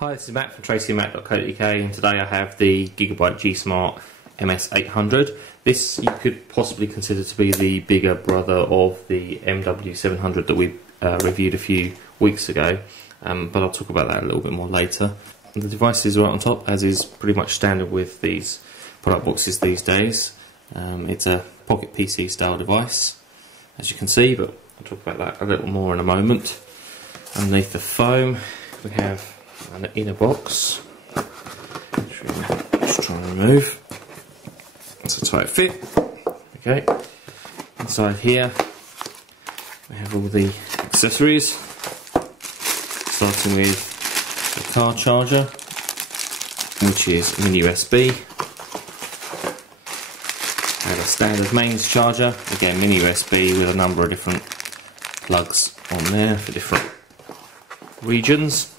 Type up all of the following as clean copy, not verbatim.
Hi, this is Matt from tracymatt.co.uk, and today I have the Gigabyte GSmart MS800. This you could possibly consider to be the bigger brother of the MW700 that we reviewed a few weeks ago, but I'll talk about that a little bit more later. The device is right on top, as is pretty much standard with these product boxes these days. It's a pocket PC style device, as you can see, but I'll talk about that a little more in a moment. Underneath the foam we have an inner box, which we'll just try and remove. It's a tight fit. Okay. Inside here we have all the accessories, starting with the car charger, which is mini USB. We have a standard mains charger, again mini USB with a number of different plugs on there for different regions.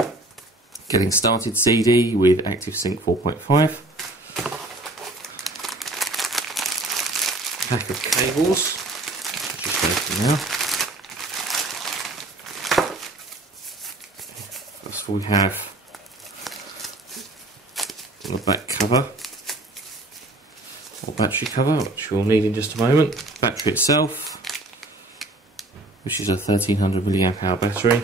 Getting started CD with ActiveSync 4.5. Pack of cables, just open now. First of all, we have the back cover, or battery cover, which we'll need in just a moment. Battery itself, which is a 1300 mAh battery.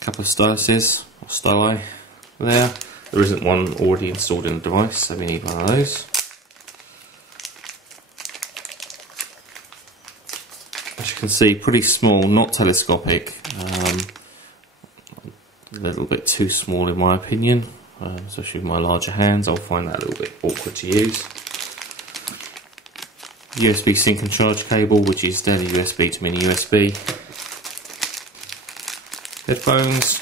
Couple of styluses, or styli there. There isn't one already installed in the device, so we need one of those. As you can see, pretty small, not telescopic. A little bit too small in my opinion, especially with my larger hands. I'll find that a little bit awkward to use. USB sync and charge cable, which is standard USB to mini USB. Headphones,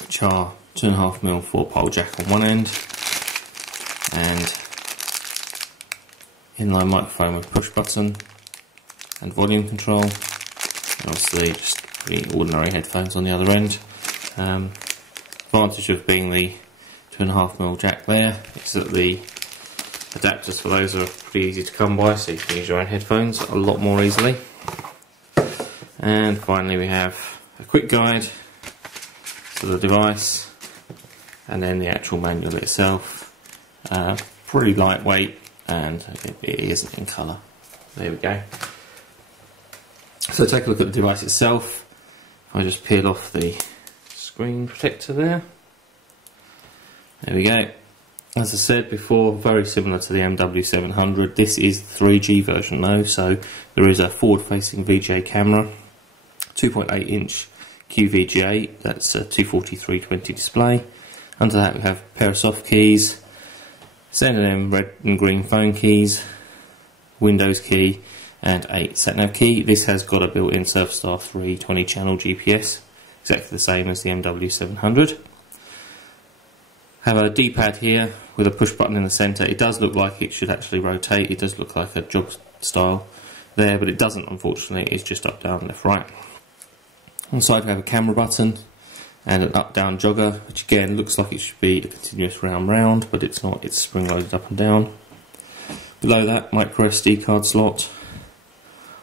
which are 2.5mm 4-pole jack on one end, and inline microphone with push button and volume control, and obviously just pretty ordinary headphones on the other end. Advantage of being the 2.5mm jack there is that the adapters for those are pretty easy to come by, so you can use your own headphones a lot more easily. And finally we have a quick guide to the device, and then the actual manual itself. Pretty lightweight, and it isn't in colour. There we go. So take a look at the device itself. If I just peel off the screen protector there. There we go. As I said before, very similar to the MW700. This is the 3G version though, so there is a forward-facing VGA camera, 2.8-inch QVGA, that's a 240/320 display. Under that we have a pair of soft keys, Z&M red and green phone keys, Windows key, and a sat-nav key. This has got a built-in Surfstar 3 20-channel GPS, exactly the same as the MW700. Have a D-pad here with a push button in the centre. It does look like it should actually rotate, it does look like a jog style there, but it doesn't unfortunately, it's just up, down, left, right. On the side we have a camera button and an up-down jogger, which again looks like it should be a continuous round, but it's not, it's spring-loaded up and down. Below that, micro SD card slot.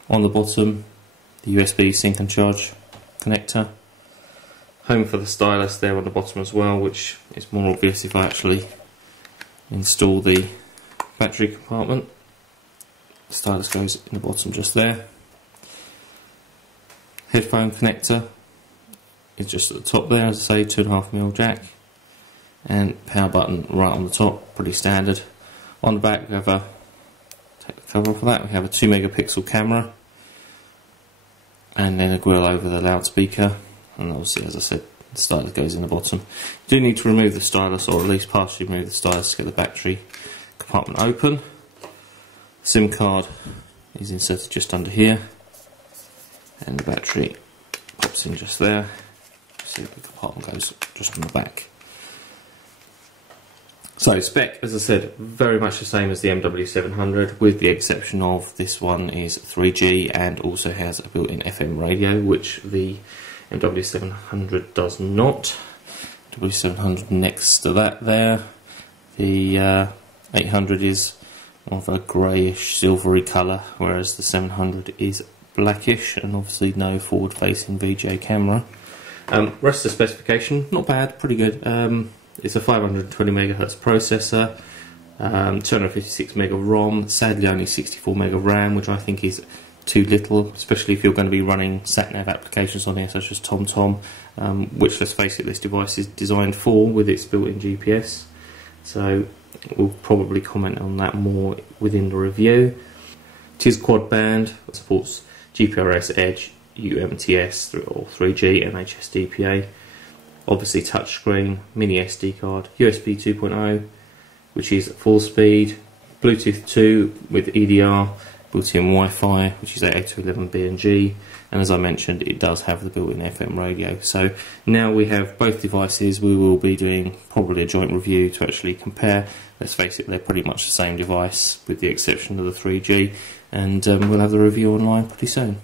On the bottom, the USB sync and charge connector. Home for the stylus there on the bottom as well, which is more obvious if I actually install the battery compartment. The stylus goes in the bottom just there. Headphone connector is just at the top there, as I say, 2.5mm jack, and power button right on the top, pretty standard. On the back we have a, take the cover off of that, we have a 2-megapixel camera, and then a grill over the loudspeaker, and obviously as I said, the stylus goes in the bottom. You do need to remove the stylus, or at least partially remove the stylus to get the battery compartment open. The SIM card is inserted just under here, and the battery pops in just there. See, the compartment goes just on the back. So spec, as I said, very much the same as the MW700, with the exception of this one is 3G and also has a built-in FM radio, which the MW700 does not. MW700 next to that there. The 800 is more of a greyish silvery colour, whereas the 700 is blackish, and obviously no forward-facing VGA camera. Rest of the specification, not bad, pretty good. It's a 520 MHz processor, 256 meg of ROM, sadly only 64 meg of RAM, which I think is too little, especially if you're going to be running sat-nav applications on here such as TomTom, which, let's face it, this device is designed for with its built-in GPS. So we'll probably comment on that more within the review. It is quad band, supports GPRS, Edge, UMTS or 3G and HSDPA. Obviously touchscreen, mini SD card, USB 2.0, which is full speed, Bluetooth 2 with EDR, built-in Wi-Fi, which is 802.11b and G, and as I mentioned, it does have the built-in FM radio. So now we have both devices. We will be doing probably a joint review to actually compare. Let's face it, they're pretty much the same device with the exception of the 3G, and we'll have the review online pretty soon.